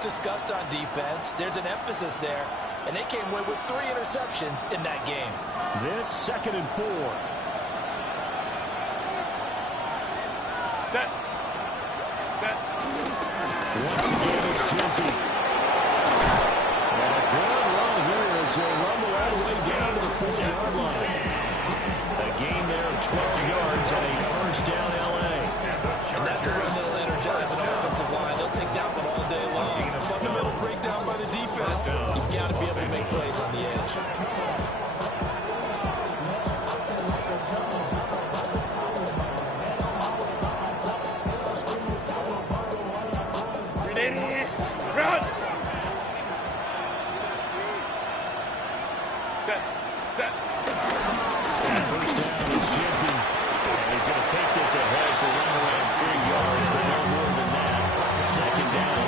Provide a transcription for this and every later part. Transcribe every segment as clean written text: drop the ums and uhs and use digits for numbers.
discussed on defense. There's an emphasis there, and they came away with 3 interceptions in that game. This 2nd and 4. Set. Once again, it's Genty. And a good run here as he'll rumble all the way down to the 40-yard line. A gain there of 12 yards and a first down L.A. And that's a run that'll energize an offensive line. They'll take that one all day long. A fundamental breakdown by the defense. You've got to be able to make plays on the edge. Run! Set. First down is Genty. And he's going to take this ahead for right around 3 yards, but no more than that. 2nd down.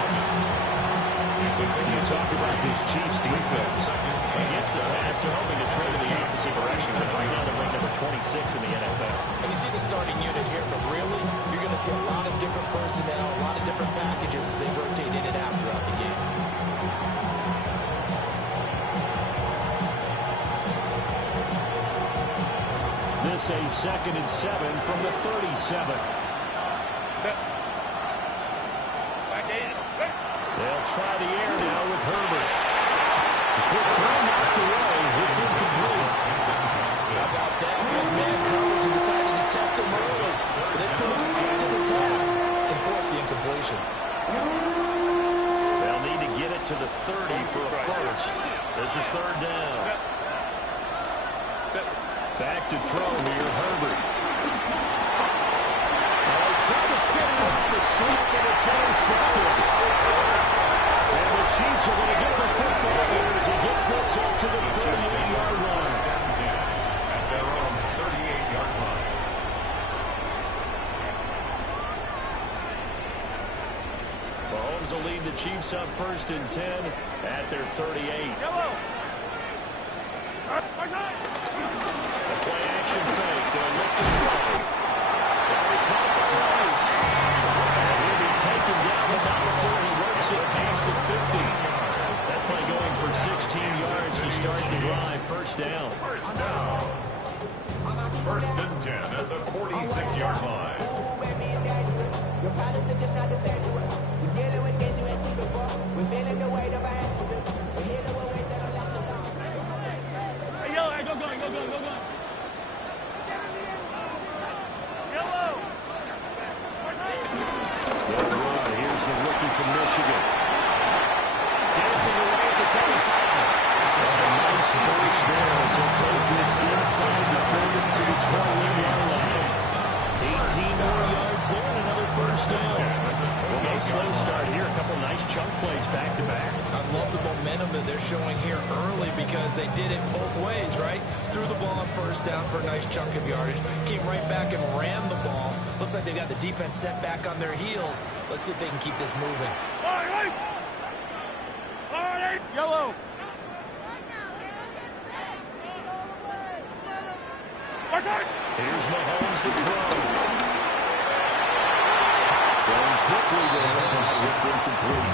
You talk about this Chiefs defense. Against the pass, they're hoping to trade in the opposite direction, but right now they're ranked number 26 in the NFL. And you see the starting unit here, but really, you're going to see a lot of different personnel, a lot of different packages as they rotate in and out throughout the game. This a 2nd and 7 from the 37. They'll try the air now with Herbert. The quick throw knocked away. It's incomplete. How about that? Man coverage and decided to test him early. But they put him to the task and force the incompletion. They'll need to get it to the 30 for a first. This is 3rd down. Back to throw here, Herbert. Trying to fit it on the sweep, and it's intercepted. And the Chiefs are going to get the football here as he gets this up to the 38-yard line. At their own 38-yard line. Mahomes will lead the Chiefs up 1st and 10 at their 38. Yellow. A play action fake. They'll look to throw. They'll be caught by Rice. And he'll be taken down, but not before he works it past the 50. That play going for 16 yards to start the drive. First down. First down. 1st and 10 at the 46-yard line. Your problems are just not the same to us. We're dealing with things you ain't seen before. We're feeling the weight of our instances. We're healing with ways that are left alone. Hey, yellow, go. Yellow. Here's the rookie from Michigan. Dancing away at the 35. A nice burst there as he'll take this inside the 40 to the 28-yard line. 18 more yards there and another first down. Well, no slow start here. A couple nice chunk plays back-to-back. I love the momentum that they're showing here early because they did it both ways, right? Threw the ball on first down for a nice chunk of yardage. Came right back and ran the ball. Looks like they got the defense set back on their heels. Let's see if they can keep this moving. All right. Yellow. Here's Mahomes to throw. Going quickly there, but it's incomplete.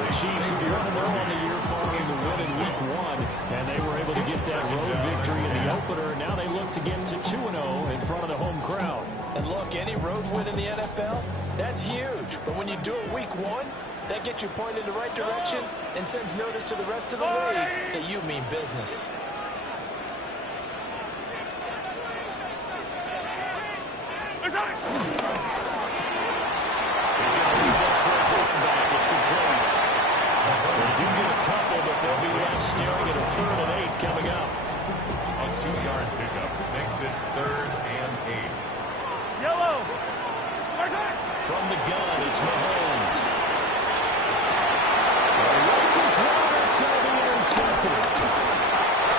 The Chiefs are 1-0 on the year following the win in Week 1, and they were able to get that road victory in the opener, and now they look to get to 2-0 in front of the home crowd. And look, any road win in the NFL, that's huge. But when you do it Week 1, that gets you pointed in the right direction and sends notice to the rest of the league that you mean business. He's going to leave this for his running back. It's complete. They do get a couple, but they'll be left staring at a 3rd and 8 coming up. A 2-yard pickup makes it 3rd and 8. Yellow. From the gun, it's Mahomes. Rifles one, it's going to be intercepted.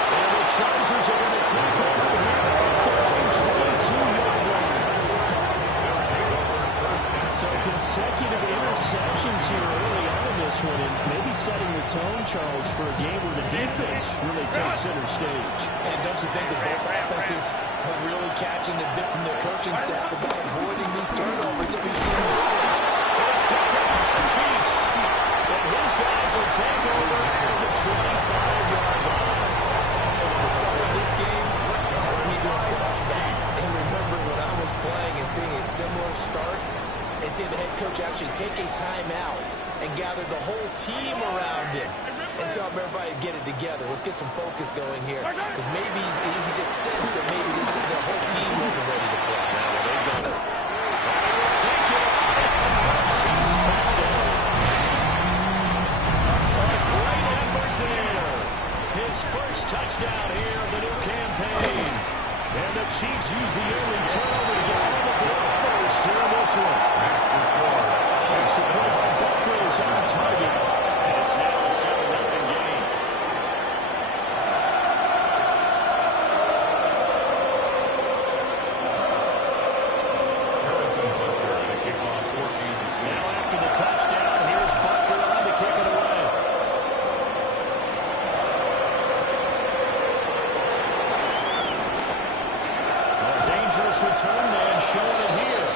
And the Chargers are going to take over here at their own 22-yard line. So consecutive interceptions here early on in this one, and maybe setting the tone, Charles, for a game where the defense really takes center stage. And don't you think that both offenses are really catching a bit from their coaching staff about avoiding these turnovers that we've seen earlier? It's picked up by the Chiefs. take over at the 25-yard line. The start of this game has me doing flashbacks and remembering when I was playing and seeing a similar start and seeing the head coach actually take a timeout and gather the whole team around him and tell everybody to get it together. Let's get some focus going here, because maybe he just sensed that maybe the whole team wasn't ready to play. Take it Chiefs touchdown. A great effort there. His first touchdown here of the new campaign. And the Chiefs use the only turnover to get on the board first here in this one. That's the score. Extra point by Booker is on target. And it's now a 7-0 game. Harrison Butker to kick off 14-6. Now after the touchdown, here's Butker on to kick it away. A dangerous return man showing it here.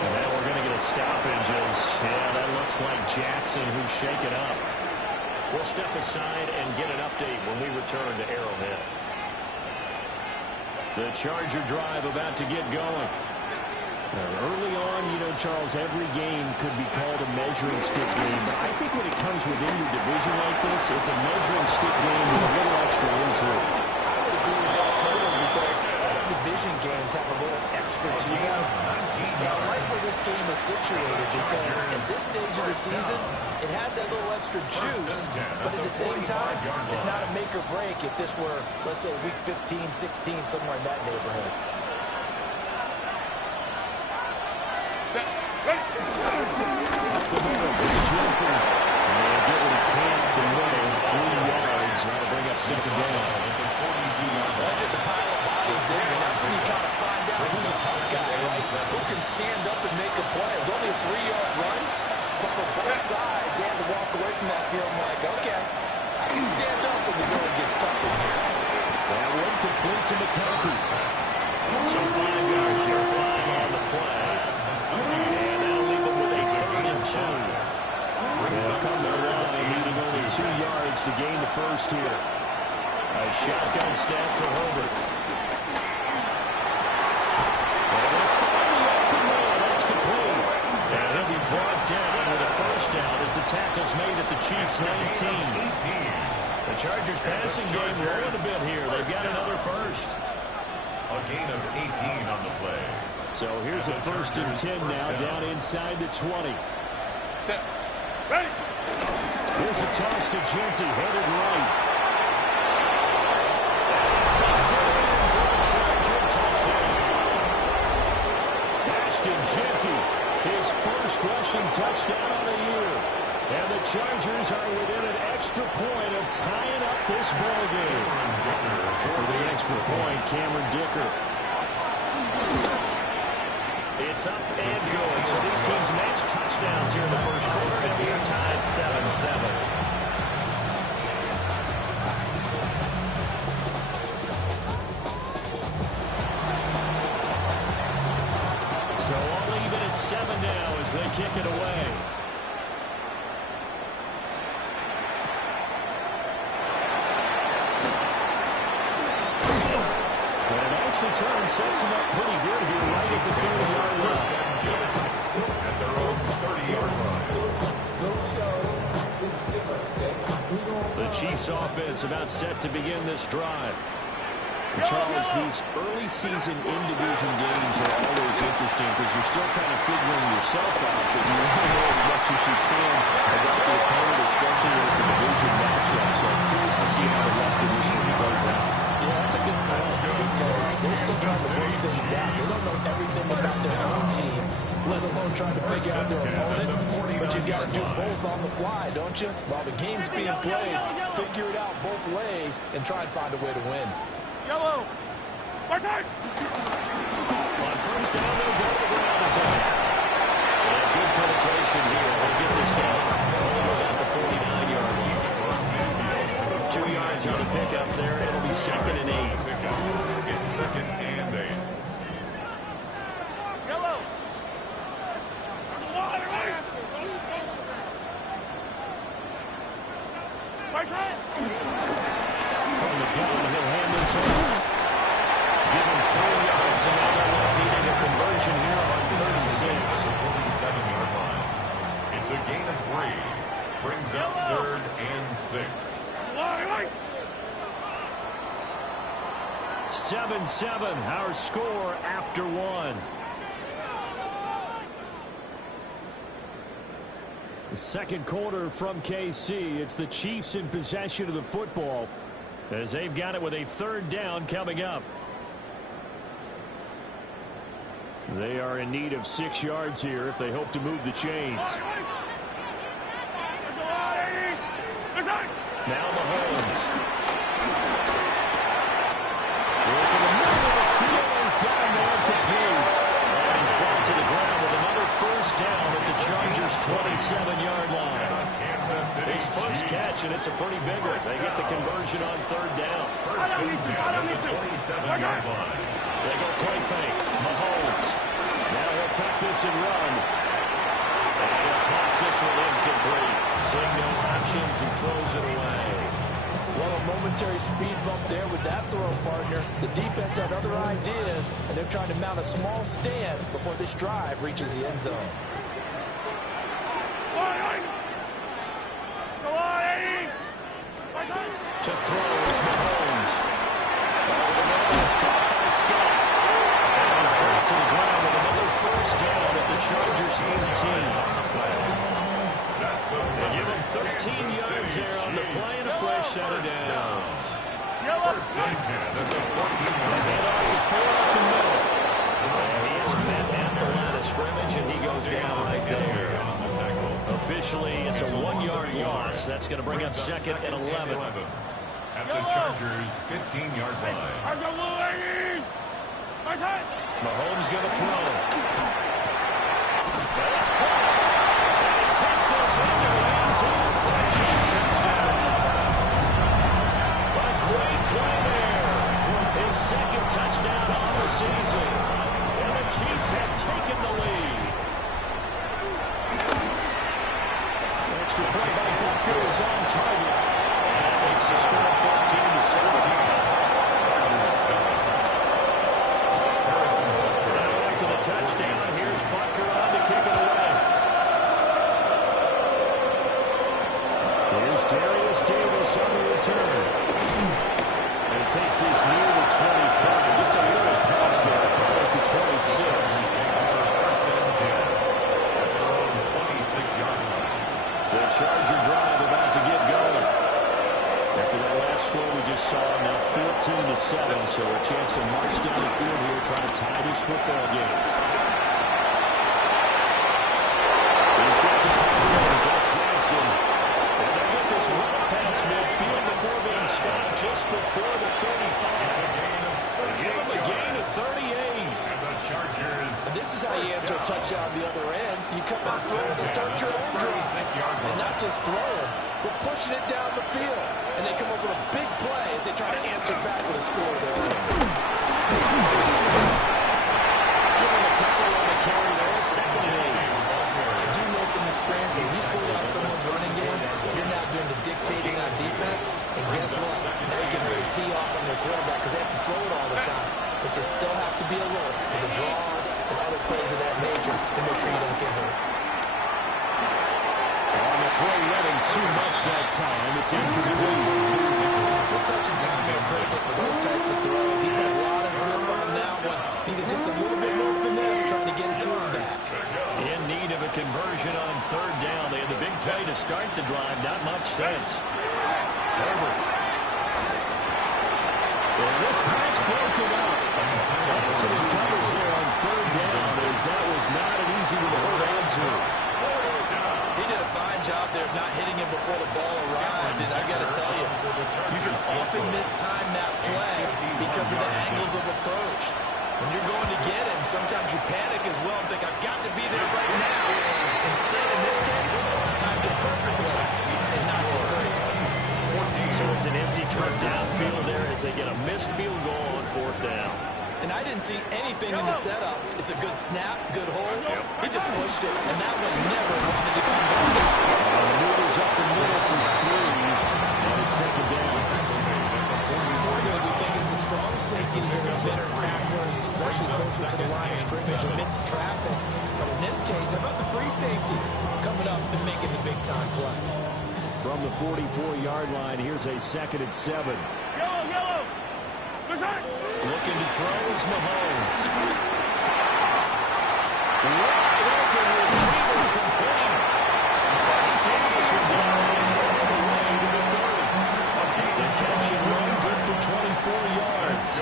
And now we're going to get a stoppage as, that looks like Jackson who's shaken up. We'll step aside and get an update when we return to Arrowhead. The Charger drive about to get going. Early on, Charles, every game could be called a measuring stick game. But I think when it comes within your division like this, it's a measuring stick game with a little extra intrigue. I would agree with that totally, because all division games have a little extra to them. Now, I like where this game is situated, because at this stage of the season, it has that little extra juice, but at the same time, it's not a make or break if this were, let's say, week 15, 16, somewhere in that neighborhood. Up the middle, it's Jensen. And they'll get what he can up the middle, 3 yards. That'll bring up second down. That's just a pile of bodies there, and that's when you kind of find out who's a tough guy, right? Who can stand up and make a play. It's only a 3-yard run, but for both sides, they had to walk away from that field. I'm like, okay, I can stand up when the going gets tough in here. That one complete to McConkey. So 5 yards here, 5 on the play. And that'll leave them with a 3rd and 2. They'll come their line, needing only 2 yards to gain the first here. A shotgun snap for Herbert. And they'll find the open man. That's complete. And he'll be brought down with a first down as the tackle's made at the Chiefs' 19. The Chargers passing game rolling a bit here. They've got another first. A gain of 18 on the play. So here's a 1st and 10 now, down inside the 20. Here's a toss to Genty, headed right. Takes it in for a Charger touchdown. Ashton Genty, his first rushing touchdown of the year. And the Chargers are within an extra point of tying up this ball game. For the extra point, Cameron Dicker. It's up and good. So these teams match touchdowns here in the first quarter, and we are tied 7-7. So all even at 7 now as they kick it away. And a nice return sets him up pretty good here right at the 30-yard line. At their own 30-yard line. The Chiefs offense about set to begin this drive. And Charles, these early season in-division games are always interesting because you're still kind of figuring yourself out, but you want to know as much as you can about the opponent, especially when it's a division matchup. So I'm curious to see how the rest of this one plays out. Yeah, that's a good point, because they're still trying to work things out. They don't know everything about their own team, let alone trying to figure out their opponent. But you've got to do both on the fly, don't you? While the game's being played, figure it out both ways and try and find a way to win. Yellow. My time. On first down, they'll go to the ground attack. And good penetration here. They'll get this down all about the 49-yard line. 2 yards on the pickup there. It'll be 2nd and 8. It's 2nd and 8. Yellow. From the gun, he'll hand this off. Give him 3 yards, and now they're not needing a conversion here on 36. 47-yard line. It's a gain of 3. Brings up 3rd and 6. 7-7, our score after 1. The second quarter from KC. It's the Chiefs in possession of the football as they've got it with a 3rd down coming up. They are in need of 6 yards here if they hope to move the chains. Now Mahomes. Working the middle of the field. He's got him there complete. And he's brought to the ground with another 1st down at the Chargers' 27-yard line. His first catch, and it's a pretty big one. They get the conversion on 3rd down. First and 10 at the 27-yard line. They go play fake. Mahomes. Now he'll take this and run. And he'll toss this one incomplete. Seeing no options and throws it away. Well, a momentary speed bump there with that throw, partner. The defense had other ideas, and they're trying to mount a small stand before this drive reaches the end zone. To throw is Mahomes. Over the middle, it's caught by Scott. And he's brought to the ground with another 1st down at the Chargers' 13. They give him 13 yards there on the play and a fresh set of downs. First and 10 at the 14-yard Head line. out to 4 up the middle. And he is met at the line of scrimmage, and he goes down right there. Officially, it's a 1-yard loss. That's going to bring up 2nd and 11. At the Chargers' 15-yard line. Mahomes going to throw. That's caught. And he takes this into the end zone for a Chiefs touchdown. A great play there. His 2nd touchdown on the season. And the Chiefs have taken the lead. Extra play by Booker is on target. And it makes the score 14-17. To the touchdown. Here's Bucker on to kick it away. Here's Darius Davis on the return. And he takes this near the 25. Just a little cross there. Call it the 26. First and 10 at their own 26-yard line. The Charger drive about to get going. After that last score we just saw, now 14-7, so a chance to march down the field here, trying to tie this football game. He's got the timeout. That's Gaskin. And they get this run past midfield before being stopped just before the 35. Give him a gain of 38. And the Chargers. And this is how you answer a touchdown on the other end. You come out throwing to start your own drive. 36-yard And line. not just throwing, but pushing it down the field. And they come up with a big play as they try to answer back with a score there. Giving the couple on the carry there, 2nd and 8. I do know from experience that when you slow down someone's running game, you're now doing the dictating on defense. And guess what? Now you can really tee off on their quarterback because they have to throw it all the time. But you still have to be alert for the draws and other plays of that nature to make sure you don't get hurt. On the throw, running too much that time. It's incomplete. Well, touch and timing are critical for those types of throws. He put a lot of zip on that one. Needed just a little bit more finesse trying to get it to his back. In need of a conversion on 3rd down. They had the big play to start the drive. Not much sense. Herbert. And this pass broken up. So he covers there on 3rd down as that was not an easy one to hold on to. He did a fine job there of not hitting him before the ball arrived. And I got to tell you, you can often mistime that play because of the angles of approach. When you're going to get him, sometimes you panic as well and think, I've got to be there right now. Instead, in this case, timed it perfectly and knocked it free. So it's an empty trip downfield there as they get a missed field goal on 4th down. And I didn't see anything in the setup. It's a good snap, good hold. He just pushed it, and that one never wanted to come back. Maneuvers up the middle for 3. And safeties that are better tacklers, especially closer to the line of scrimmage amidst traffic. But in this case, how about the free safety coming up and making the big-time play? From the 44-yard line, here's a 2nd and 7. Yellow, yellow. Looking to throw is Mahomes. Wide open receiver complete. He takes this one down. It's all the way to the 30. The catch and run good for 24 yards.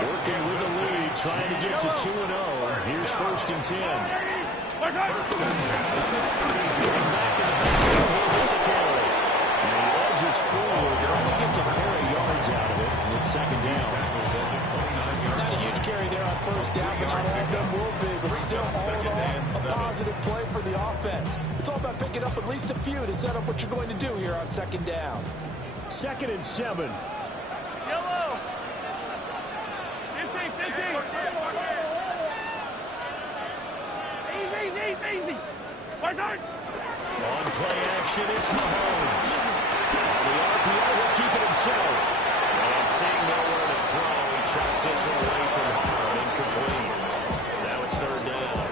Working with the lead, trying to get to 2-0. Here's 1st and 10. Back Back in the backfield, he'll hit the carry. And he edges forward, but only gets a pair of yards out of it. And it's 2nd down. Not a huge carry there on 1st down, but not all of them will be. But still, all in all, a positive play for the offense. It's all about picking up at least a few to set up what you're going to do here on 2nd down. 2nd and 7. Yellow. 15. Easy. Back side. On play action, it's Mahomes. The RPO will keep it himself. And seeing nowhere to throw, he chucks this one away from home. Incomplete. Now it's 3rd down.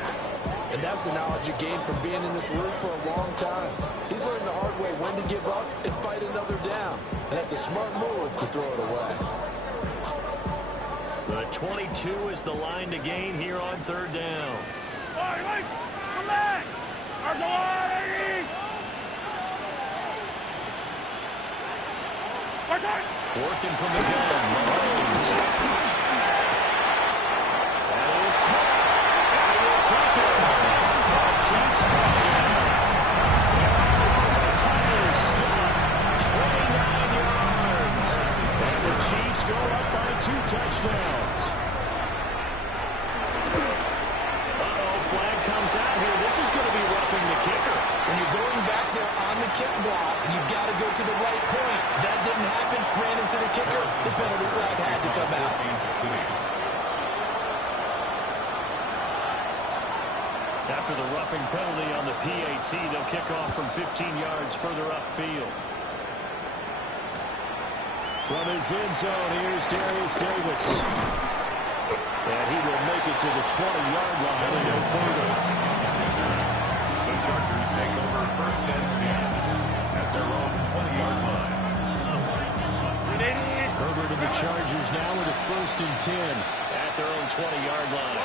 And that's the knowledge you gain from being in this league for a long time. He's learned the hard way when to give up and fight another down. And that's a smart move to throw it away. The 22 is the line to gain here on 3rd down. Wait. Come back. Working from the gun, Mahomes. That is caught. And he will take it. Chiefs touchdown. Tyler Scott, 29 yards. And the Chiefs go up by 2 touchdowns. Flag comes out here. This is going to be roughing the kicker. When you're going back there on the kick block, you've got to go to the right point. That didn't happen. Ran into the kicker. The penalty flag had to come out. After the roughing penalty on the PAT, they'll kick off from 15 yards further upfield. From his end zone, here's Darius Davis. And he will make it to the 20-yard line and go further. The Chargers take over 1st and 10 at their own 20-yard line. Herbert and the Chargers now with a 1st and 10 at their own 20-yard line.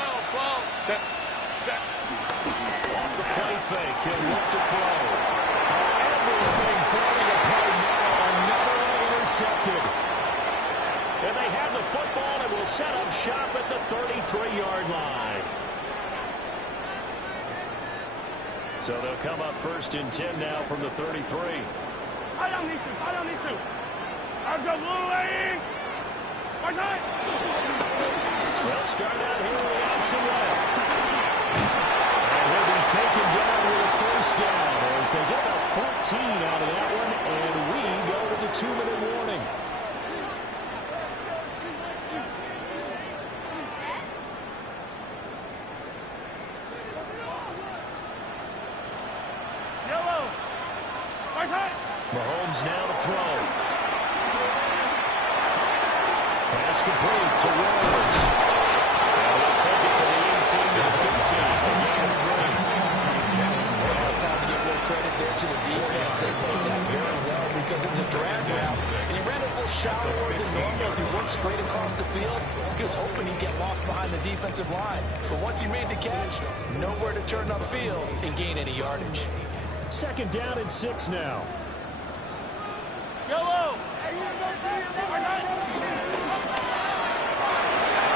Off the play fake, he'll look to throw. Everything falling apart now. Another one intercepted. And they have the football and will set up shop at the 33-yard line. So they'll come up 1st and 10 now from the 33. I don't need to. I've got blue lane. Back side. They'll start out here with the option left. And he'll be taken down with a 1st down as they get about 14 out of that one. And we go to the 2-minute warning. Mahomes now to throw. Pass complete to Rose. And they'll take it from the 18 to the 15. A gain of 3. Well, it's time to give a little credit there to the defense. They played that very well because it was a drag route. And he ran a little shallower than normal as he worked straight across the field. He was hoping he'd get lost behind the defensive line. But once he made the catch, nowhere to turn upfield and gain any yardage. 2nd down and 6 now. Yellow. Out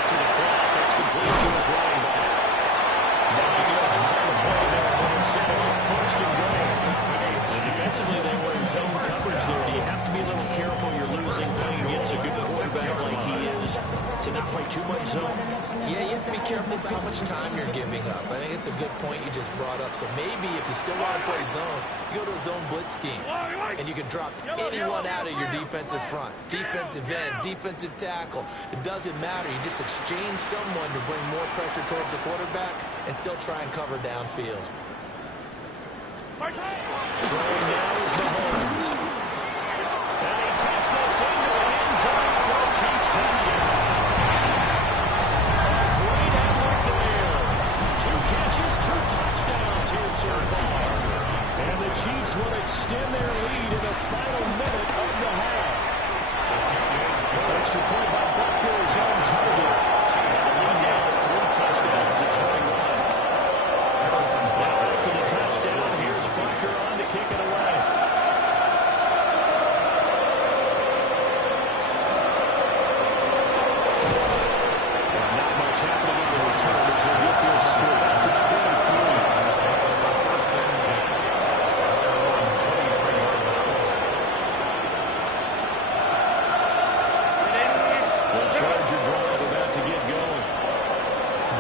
to the flat. That's complete to his running back. 9 yards on the play there. They'll set it up 1st and goal. And defensively, they were in zone coverage there. Do you have to be a little careful? You're losing playing against a good quarterback like he is to not play too much zone? Yeah, you have to be careful about how much time you're giving up. I think it's a good point you just brought up. So maybe if you still want to play zone, you go to a zone blitz scheme. And you can drop anyone out of your defensive front. Defensive end, defensive tackle. It doesn't matter. You just exchange someone to bring more pressure towards the quarterback and still try and cover downfield. Throwing now is Mahomes. And he takes this into the end zone for a Chiefs touchdown. extend their lead in the final minute of the half. Extra point by Butker is on target. The lead now 3 touchdowns at 21. Now after the touchdown, here's Butker on to kick it away. Not much happening in the return as they get this straight at the 23. Charger drive about to get going.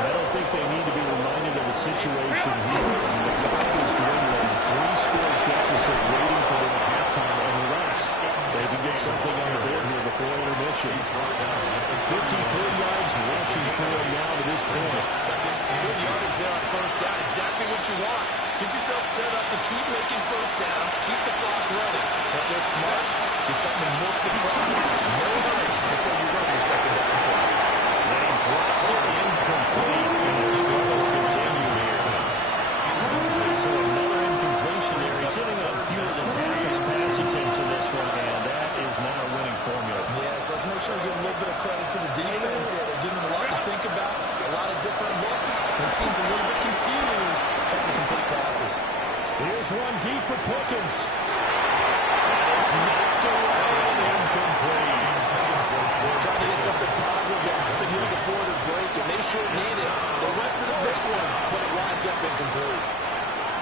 I don't think they need to be reminded of the situation here. The clock is dwindling. 3-score deficit waiting for them at halftime unless they can get something on the board here before intermission. 53 yards rushing for them now to this point. Good yardage there on first down. Exactly what you want. Get yourself set up to keep making first downs, keep the clock running. If they're smart, you're starting to milk the clock. No hurry before you run the second down play. They drops it incomplete. And the struggles continue here. So another incompletion there. He's hitting on fewer than half his pass attempts in this one, and that is not a winning formula. Yes, let's make sure we give a little bit of credit to the defense here. They're giving him a lot to think about, a lot of different looks, and he seems a little bit confused trying to complete passes. Here's one deep for Pickens. And it's knocked away and incomplete. Trying to get something positive that happened here before the break, and they sure need it. They went for the big one, but it winds up incomplete.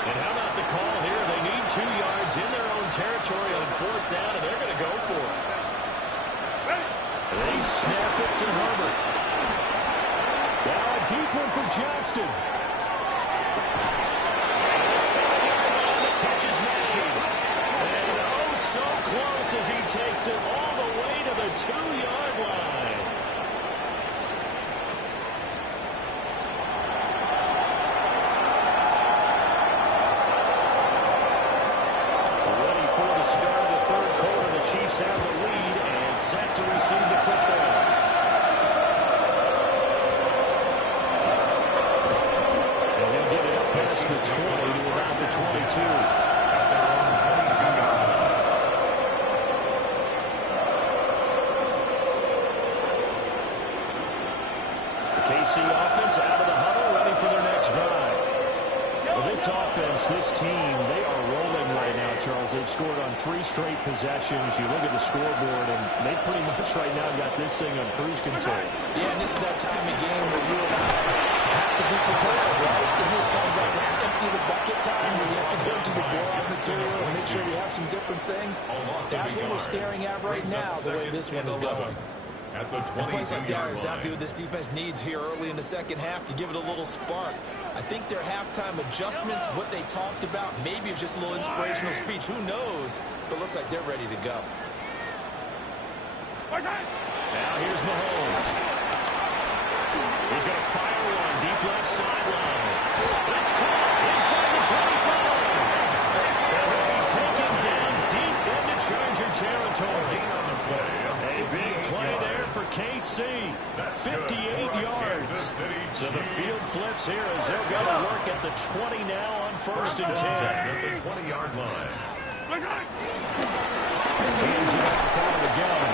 And how about the call here? They need 2 yards in their own territory on 4th down, and they're going to go for it. They snap it to Herbert. Now a deep one for Johnston. And the 7-yard line, the catch is made. And oh, so close as he takes it all the way to the 2-yard line. Ready for the start of the 3rd quarter. The Chiefs have the lead and set to receive the football. And they'll get it up past the 20 to about the 22. KC offense out of the huddle, ready for their next drive. Well, this offense, this team, they are rolling right now, Charles. They've scored on 3 straight possessions. You look at the scoreboard, and they pretty much right now got this thing on cruise control. Yeah, and this is that time of the game where you have to be prepared, right? This is kind of like empty the bucket time where you have to go to the blowout material and make sure you have some different things. That's what we're staring at right now, the way this one is going. At the And plays like that are 22-yard exactly line. what this defense needs here early in the second half to give it a little spark. I think their halftime adjustments, what they talked about, maybe it's just a little inspirational speech. Who knows? But looks like they're ready to go. Now here's Mahomes. He's going to fire one deep left sideline. That's caught inside the 25. And they'll be taken down deep into Charger territory. A big play there for KC. 58 yards. So the field flips here as they'll go to work at the 20 now on 1st and 10. At the 20-yard line. Hands it off out of the gun.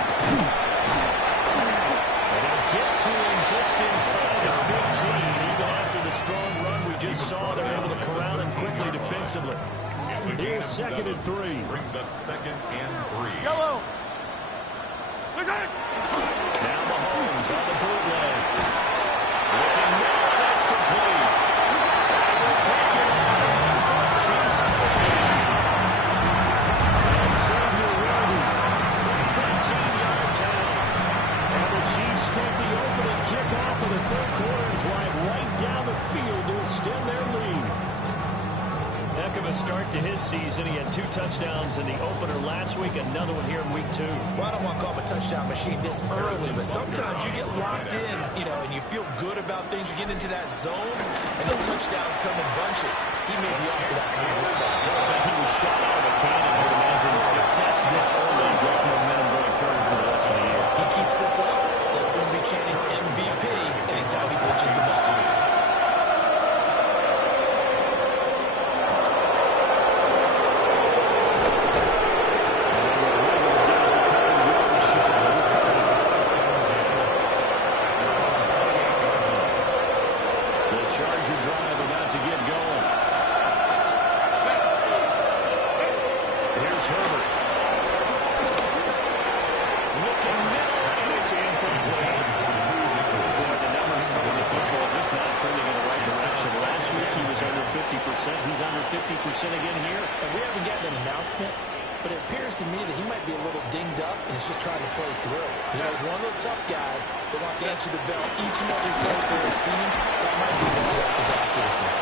And they'll get to him just inside the 15. Even after the strong run we just saw, they're able to corral him quickly defensively. Here's 2nd and 3. Brings up 2nd and 3. Yellow. Now Mahomes on the bootleg. Looking now, that's complete. And we'll take it on for a Chiefs touchdown. And Xavier Rhodes from 13-yard town. And the Chiefs take the opening kickoff of the 3rd quarter and drive right down the field to extend their lead. Heck of a start to his season. He had 2 touchdowns in the opener last week, another one here in week 2. Well, I don't want to call him a touchdown machine this early, but sometimes you get locked in, and you feel good about things. You get into that zone, and those touchdowns come in bunches. He may be off to that kind of a start. In fact, he was shot out of a cannon. I would imagine success this early and great momentum going forward for the rest of the year. He keeps this up, they'll soon be chanting MVP anytime he touches the ball. is Herbert. Looking middle, and it's incomplete. Boy, the numbers throwing the football just not trending in the right direction. Last week he was under 50%. He's under 50% again here. And we haven't gotten an announcement, but it appears to me that he might be a little dinged up and is just trying to play through. You know, he's one of those tough guys that wants to answer the bell each and every play for his team. That might be the help his accuracy.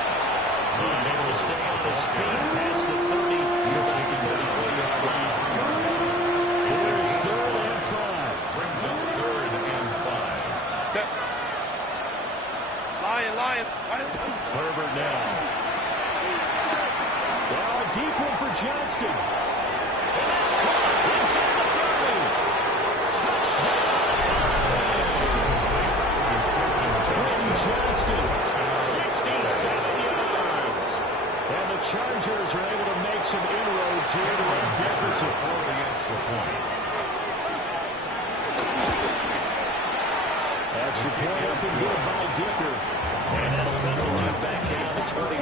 Able to stay on his feet past the 30. He's at the 34-yard line. Here's 3rd and 5. Brings up 3rd and 5. Set. Lions. Herbert now. Now a deep one for Johnston. And that's caught inside the 30. Touchdown. Quentin Johnston, 67 yards. And the Chargers are able to make some inroads here to a deficit. For the extra point. Extra point up and good by Dicker. And that'll cut the lead back down to 21.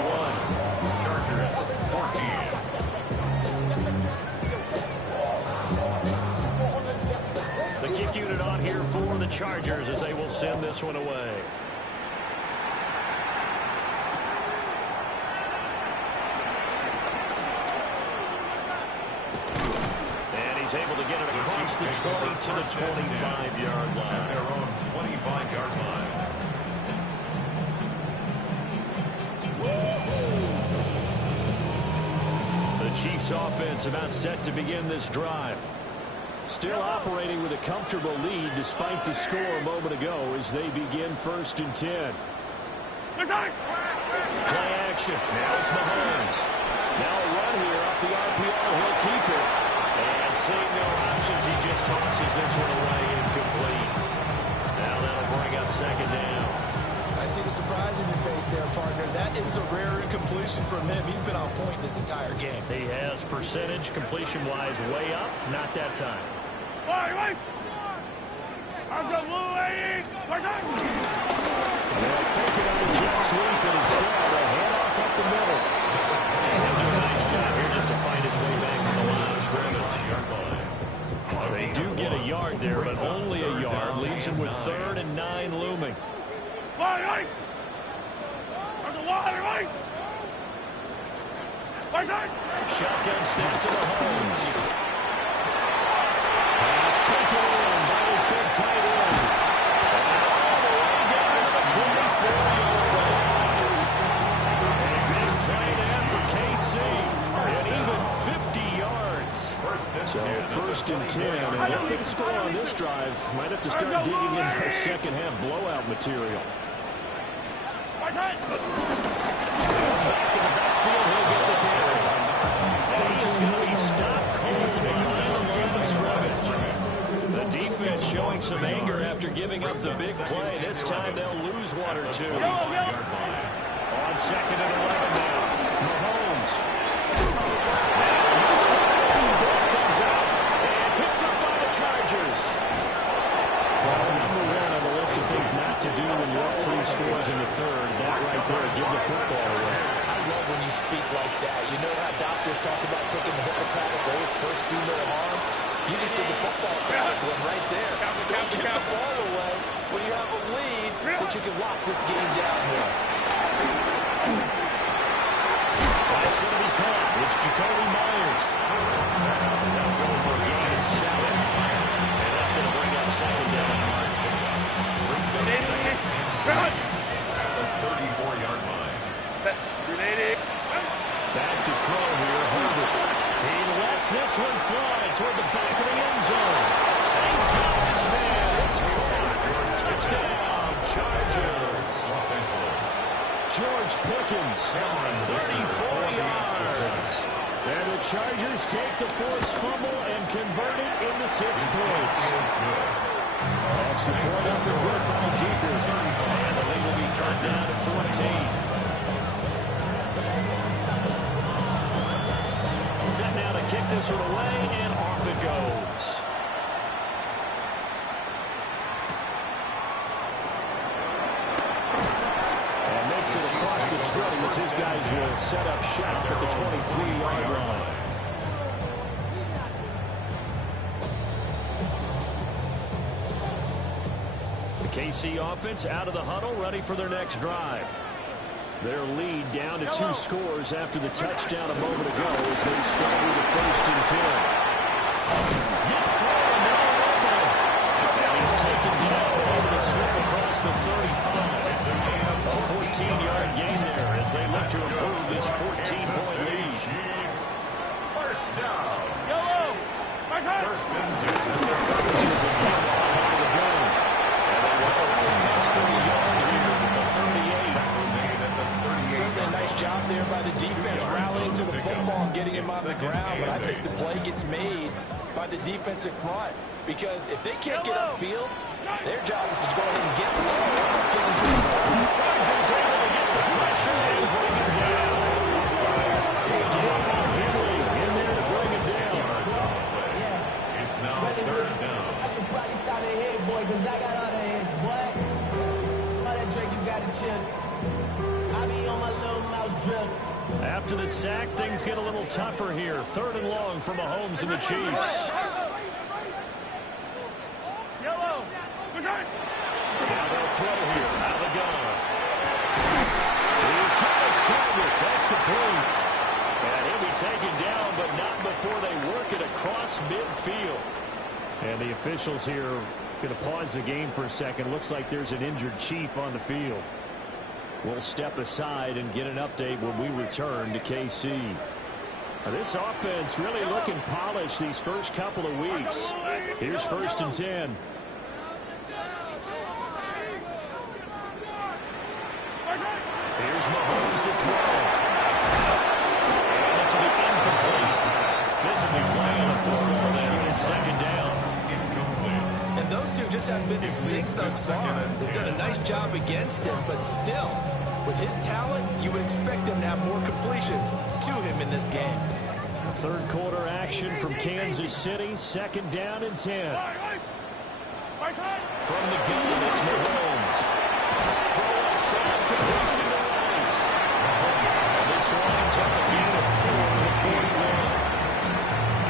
Chargers 14. The kick unit on here for the Chargers as they will send this one away. And he's able to get it across the 20 to the 25-yard line. At their own 25-yard line. The Chiefs offense about set to begin this drive. Still operating with a comfortable lead despite the score a moment ago as they begin 1st and 10. Play action. Now it's Mahomes. Now a run here off the RPO. He'll keep it. And seeing no options, he just tosses this one away incomplete. Now that'll bring up 2nd down. I see the surprise in your face there, partner. That is a rare incompletion from him. He's been on point this entire game. He has percentage completion-wise way up. Not that time. Wait! They'll fake it on the jet sweep, and instead a handoff up the middle. And he'll do a nice job here just to find his way back to the line of scrimmage. They do get a yard there, but only a yard. Leaves him with 3rd and 9 looming. Shotgun snap to Mahomes. Pass taken in by his big tight end. And all the way down to the 24-yard line. A big play there for KC. And even 50 yards. So 1st and 10. And if they score on this drive, might have to start digging in the second half blowout material. Back in the backfield, he'll get the carry. And he is going to be stopped cold behind the line of scrimmage. The defense showing some anger after giving up the big play. This time they'll lose 1 or 2. On 2nd and 11 now. Mahomes. Now ball comes out and picked up by the Chargers. Well, number 1 on the list of things not to do when you're up 3 scores in the 3rd. That right there, give the football away. I love when you speak like that. You know how doctors talk about taking the Hippocratic oath, first do no harm? You just did the football one right there. Don't give the ball away when you have a lead that you can lock this game down with. That's going to be caught. It's Jacoby Myers. They'll go for a gain of 7. And that's going to bring up 2nd down. At the 34-yard line. Back to throw here, Herbert. He lets this one fly toward the back of the end zone. And he's got this man. It's caught. Touchdown, Chargers. Los Angeles. George Pickens, 34 yards. And the Chargers take the forced fumble and convert it into 6 points. Extra point up and good by Dicker. And the lead will be cut down to 14. Set now to kick this one away, and off it goes. And makes it across the 20 as his guys will set up shop at the 23-yard line. KC offense out of the huddle, ready for their next drive. Their lead down to 2 scores after the touchdown a moment ago as they start with a 1st and 10. Gets through and now open. And he's taken down over the slip across the 35. A 14-yard gain there as they look to improve this 14-point lead. First down. Yellow. First and 10. Here's a handoff out of the gun. And they will muster a yard here with the 38. Certainly a nice job there by the defense rallying to the football and getting him on the ground. But I think the play gets made by the defensive front. Because if they can't get upfield, their job is to go ahead and get low. Let's get into the ball. Chargers able to get the pressure and bring it down. Henry in there to bring it down. It's now 3rd down. I should probably stop their head, boy, because I got all the heads, boy. All that Drake, you got to chill. I be on my little mouse drill. After the sack, things get a little tougher here. 3rd and long for Mahomes and the Chiefs. Yellow. Now they'll throw here out of the gun. He's got his target. That's complete. And he'll be taken down, but not before they work it across midfield. And the officials here are going to pause the game for a second. Looks like there's an injured Chief on the field. We'll step aside and get an update when we return to KC. Now, this offense really looking polished these first couple of weeks. Here's 1st and 10. Here's Mahomes to throw. And this will be incomplete. Physically playing the football there. It's 2nd down. And those two just haven't been in sync thus far. They've done a nice job against him, but still, with his talent, you would expect them to have more completions to him in this game. 3rd quarter action from Kansas City. 2nd down and 10. From the gun, it's Mahomes. Throw inside, completion to Rice. And this lines up a gain of 4 to the 41.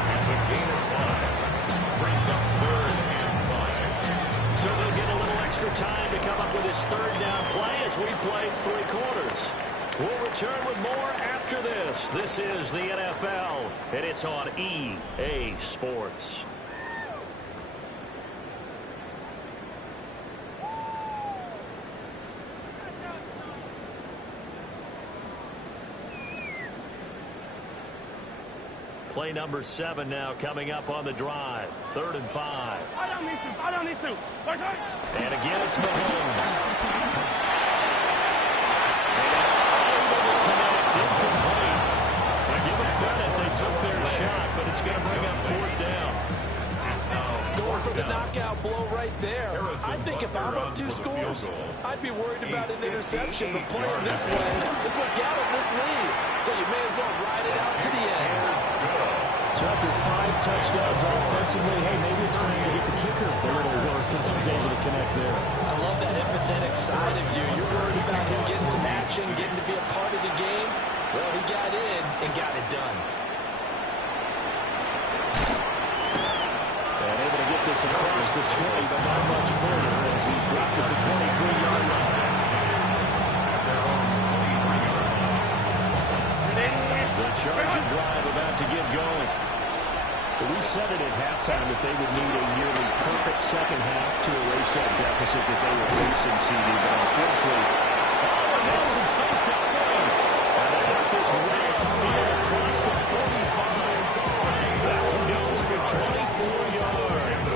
It's a gain of 5. Brings up 3rd and 5. So they'll get a little extra time to come up with his 3rd down play as we played 3 quarters. We'll return with more after this. This is the NFL, and it's on EA Sports. Play number 7 now coming up on the drive. 3rd and 5. And again, it's Mahomes. Incomplete. I give them credit. They took their shot, but it's going to bring up 4th down. Going for the knockout blow right there. I think if I'm up 2 scores, I'd be worried about an interception, but playing this way is what got him this lead. So you may as well ride it out to the end. So after 5 touchdowns offensively, hey, maybe it's time to get the kicker a little work, and he's able to connect there. I love that empathetic side of you. You're worried about him getting some action, getting to be a part of the game. Well, he got in and got it done. And able to get this across the 20, but not much further as he's dropped it to 23-yard line. The Charger drive about to get going. But we said it at halftime that they would need a nearly perfect second half to erase that deficit that they were facing, CD. But unfortunately, Nelson's still stopping. And they got this way upfield across the 45. That one goes for 24 yards.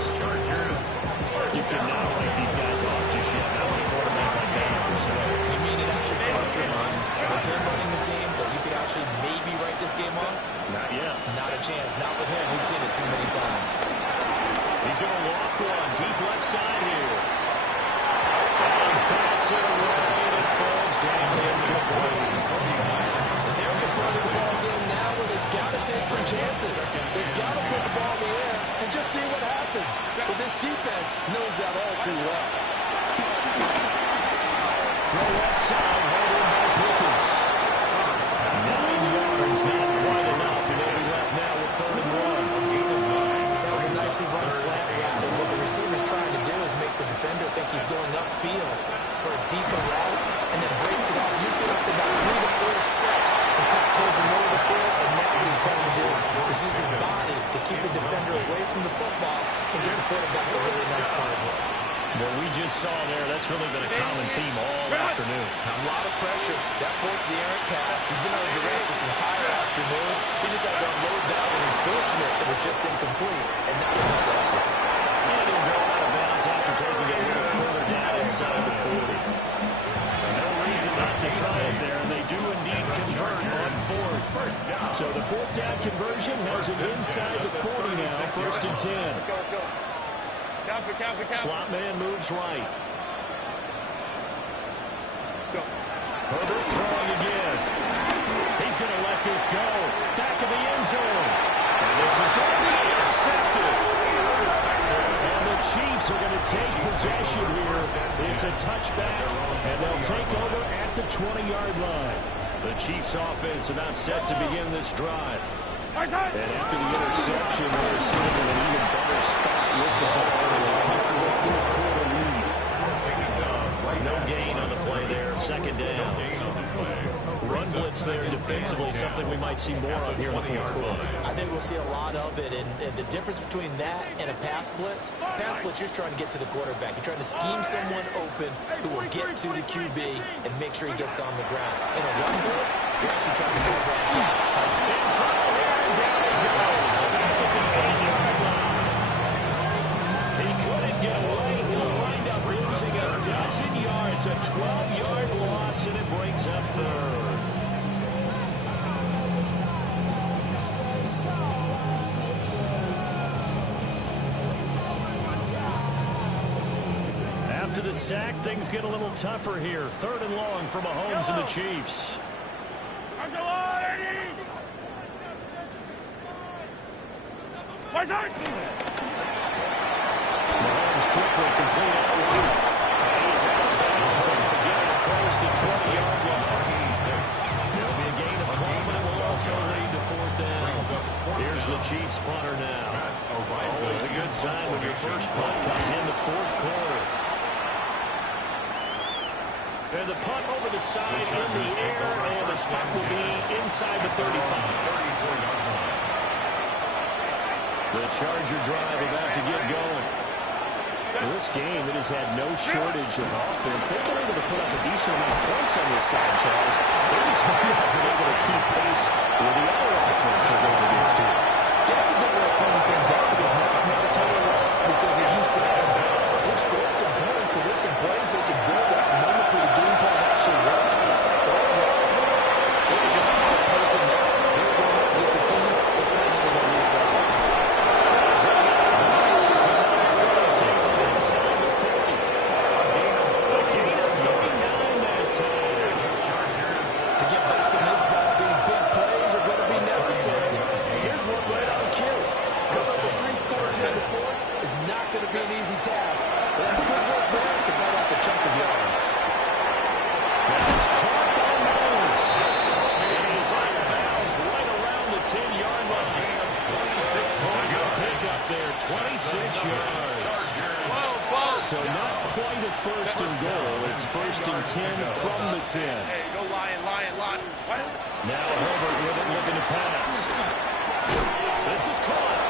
You cannot write these guys off just yet. Not when a quarterback like that. You mean it actually crossed your mind with him running the team that you could actually maybe write this game off? Not yet. Not a chance. Not with him. We've seen it too many times. He's going to walk one deep left side here. And bats it away, and it falls down incomplete. And they're in front of the ball game now where they've got to take some chances. They've got to put the ball in the air and just see what happens. But this defense knows that all too well. Throw left side, held in by Pickens. 9 yards, not quite enough. And they'll be left now with 3rd and 1. That was a nicely run slant route. And what the receiver's trying to do is make the defense defender think he's going upfield for a deeper route and then breaks it off, usually up to about 3 to 4 steps and cuts towards the middle of the field. And now what he's trying to do is use his body to keep the defender away from the football and get the quarterback a really nice target. What we just saw there, that's really been a common theme all afternoon. A lot of pressure. That forced the errant pass. He's been under duress this entire afternoon. He just had to unload that one. He's fortunate it was just incomplete and not intercepted. And he'll go out of bounds after taking it a little further down inside the 40. No reason not to try it there, and they do indeed convert on fourth. So the fourth down conversion has him inside the 40 now, first and 10. Slot man moves right. Herbert throwing again. He's going to let this go. Back of the end zone. And this is going to be intercepted. And the Chiefs are going to take possession here. It's a touchback, and they'll take over at the 20-yard line. The Chiefs offense about set to begin this drive. And after the interception, they're sitting in an even better spot with the ball in a comfortable fourth quarter lead. No gain on the play there, second down. Run blitz there defensively, something we might see more of here in the fourth quarter. I think we'll see a lot of it, and the difference between that and a pass blitz, you're trying to get to the quarterback. You're trying to scheme someone open who will get to the QB and make sure he gets on the ground. In a run blitz, you're actually trying to build that gap. In trouble here, and down it goes. Back at the 8-yard line. He couldn't get away. He'll wind up losing a dozen yards, a 12-yard loss, and it breaks up third. After the sack, things get a little tougher here. Third and long for Mahomes and the Chiefs. Mahomes quickly complete out wide. He's out of bounds and getting across the 20-yard line. It'll be a gain of 12, and it will also lead to fourth down. Here's the Chiefs punter now. Always a good sign when your first punt comes in the fourth quarter. And the punt over the side in the air, and the spot will be inside the 35. The Charger drive about to get going. This game, it has had no shortage of offense. They've been able to put up a decent amount of points on this side, Charles. They just haven't been able to keep pace with the other offense they're going against too. Yeah, that's a good way of putting things out because now it's not a total loss because, as you said, they've scored some points, so there's some plays they can build at moments where the game plan actually works. They can just post them out. They're going up against a team that's probably never going to leave that. Takes it inside the 40. A gain of 39 that time. To get back in this ball game, big plays are going to be necessary. Here's one right on cue. Coming up with 3 scores here in the fourth is not going to be an easy task. But that's good work there to bite off a chunk of yards. That's caught by Mahomes. It is out of bounds right around the 10-yard line. Good pickup there, 26 yards. So not quite a first and goal. It's first and 10 from the 10. Hey, go Lion. Now Herbert with it, looking to pass. This is caught.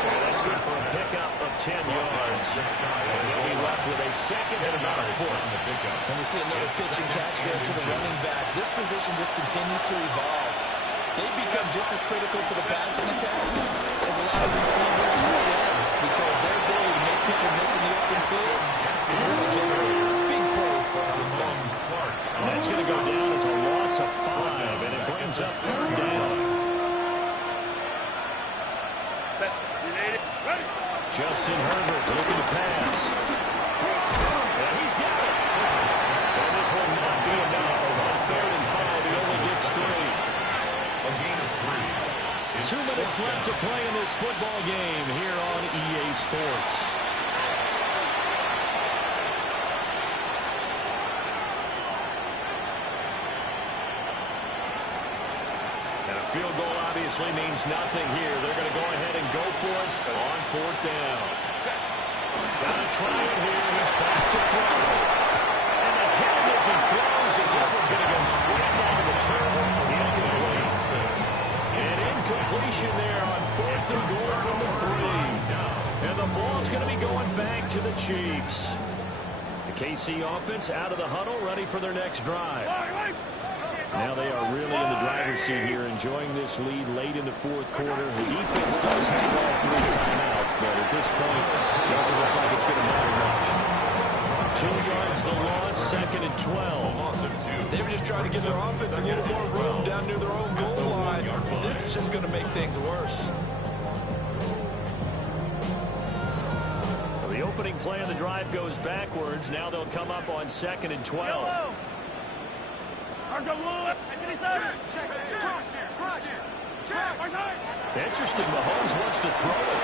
And that's good for a pickup of 10 yards. And he'll be left with a second and about a foot. And we see another pitch and catch there to the running back. This position just continues to evolve. They become just as critical to the passing attack as a lot of receivers, tight ends, because their ability to make people miss in the open field can really generate big plays for an offense. And that's going to go down as a loss of 5, and it brings up third down. Justin Herbert looking to pass. And he's got it. And this will not be enough. On third and 5, he only gets 3. A gain of 3. 2 minutes left to play in this football game here on EA Sports. And a field goal obviously means nothing here. They're going to go ahead and go for it on fourth down. Gotta try it here. He's back to throw. And the hit as he throws as this one's going to go straight down to the turtle. Incomplete. An incompletion there on 4th and goal from the 3. And the ball's going to be going back to the Chiefs. The KC offense out of the huddle, ready for their next drive. Now they are really in the driver's seat here, enjoying this lead late in the 4th quarter. The defense does have all 3 timeouts, but at this point, it doesn't look like it's going to matter much. 2 yards the loss, 2nd and 12. They were just trying to give their offense a little more room down near their own goal line. This is just going to make things worse. The opening play of the drive goes backwards. Now they'll come up on 2nd and 12. Interesting, Mahomes wants to throw it.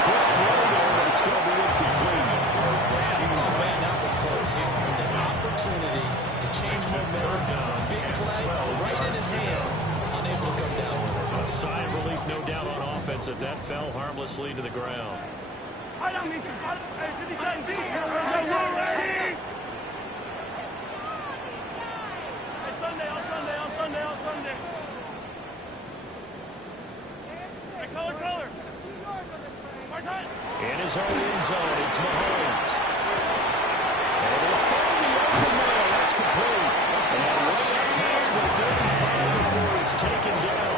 Quick throw there, but it's going to be incomplete. Oh, man, that was close. An opportunity to change momentum. Big play, right in his hands. Unable to come down with it. A sigh of relief, no doubt, on offense that fell harmlessly to the ground. On Sunday. Color. In his own end zone, it's Mahomes. And he'll find the open man. That's complete. And way up past the 35 before it's taken down.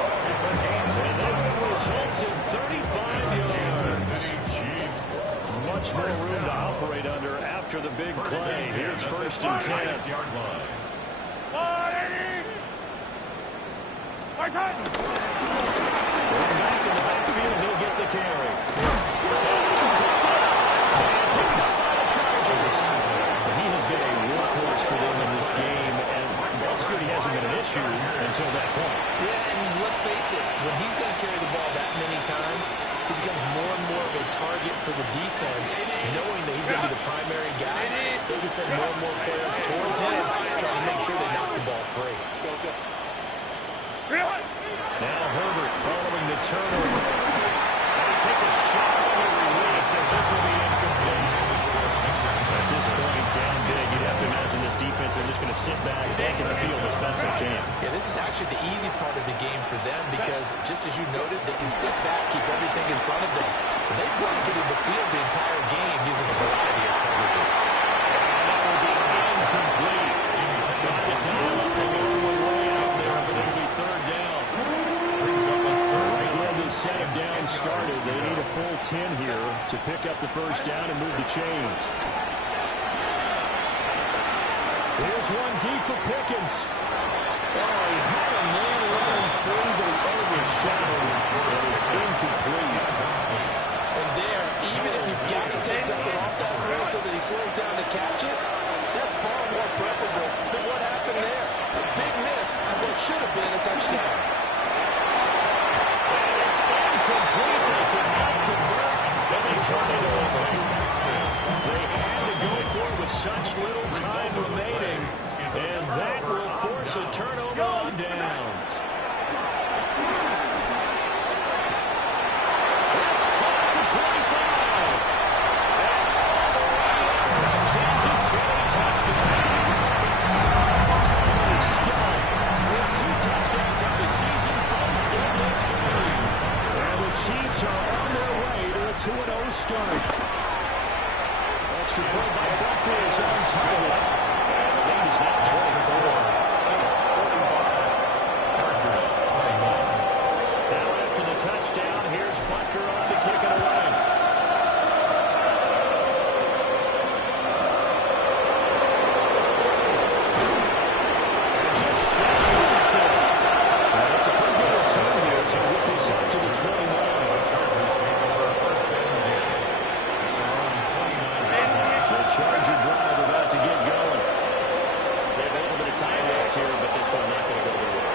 And that results in 35 yards. Much more room to operate under after the big play. Here's 1st and 10. Going back in the backfield, he'll get the carry. Picked up by the Chargers. He has been a workhorse for them in this game, and ball security hasn't been an issue until that point. Yeah, and let's face it, when he's going to carry the ball that many times, he becomes more and more of a target for the defense, knowing that he's going to be the primary guy. They just send more and more players towards him, trying to make sure they knock the ball free. Now Herbert following the turnover. And he takes a shot on the release as this will be incomplete. At this point, down big, you'd have to imagine this defense, they're just going to sit back at the field as best they can. Yeah, this is actually the easy part of the game for them because, just as you noted, they can sit back, keep everything in front of them. But they've blanketed the field the entire game using a variety of coverages. And that will be incomplete. Trying to dial up the long way out there, but it'll be 3rd down. Right where this set of downs started, they need a full 10 here to pick up the 1st down and move the chains. Here's one deep for Pickens. Oh, he had a man running free, but he overshadowed him, and it's incomplete. And there, even if you've got to take something off that throw so that he slows down to catch it, that's far more preferable than what happened there. A big miss, what should have been a touchdown. And it's incomplete. They could not convert, and they turn it over. They had to go for it with such little time remaining, and that will force a turnover on downs. That's caught at the 25. Kansas City touchdown. Tyler Scott with 2 touchdowns of the season, both in this game. And the Chiefs are on their way to a 2-0 start. Extra point by Buckley is on target. And the lead is now 24. Now after the touchdown, here's Butker on to kick it away. Just shy of it. That's a pretty good return here to get this up to the 29. Charger drive about to get going. They have a little bit of time left here, but this one not going to go their way.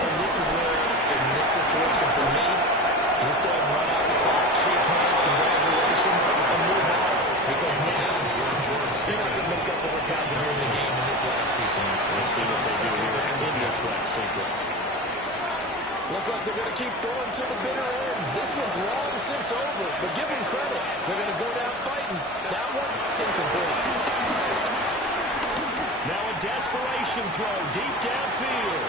And this is where, in this situation for me, you just go ahead and run out the clock, shake hands, congratulations, and move on. Because now, you're not going to make up for what's happened here in the game in this last sequence. We'll see what they do here in this last sequence. Looks like they're going to keep throwing to the bitter end. This one's long since over, but give them credit. They're going to go down fighting. That one, incomplete. Now a desperation throw deep downfield.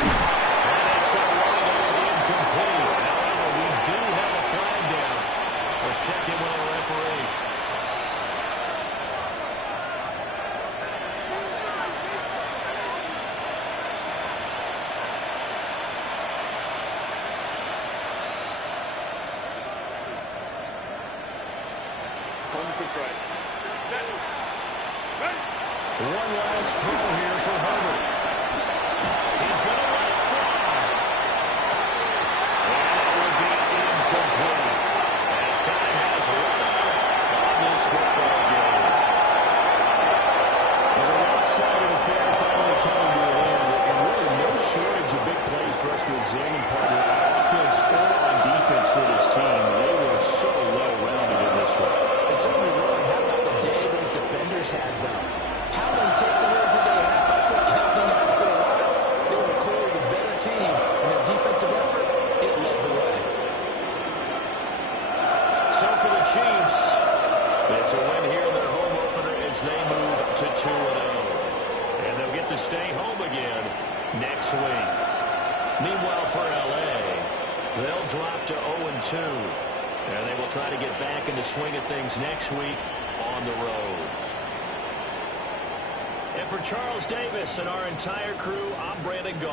And it's going to run out incomplete. However, we do have a flag down. Let's check in with our referee. One last throw here for Herbert. He's going to let it fly. And it will be incomplete. As time has run out on this football game. Well, the right side of the fair finally coming to an end. And really no shortage of big plays for us to examine, partner. On offense or on defense for this team. They were so well-rounded in this one. They certainly were. And how about the day those defenders had, though? How many takeaways did they have? I think counting after a while, they were clearly the better team, and their defensive effort, it led the way. So for the Chiefs, it's a win here in their home opener as they move to 2-0. And they'll get to stay home again next week. Meanwhile, for L.A., they'll drop to 0-2. And they will try to get back in the swing of things next week on the road. And for Charles Davis and our entire crew, I'm Brandon Gault.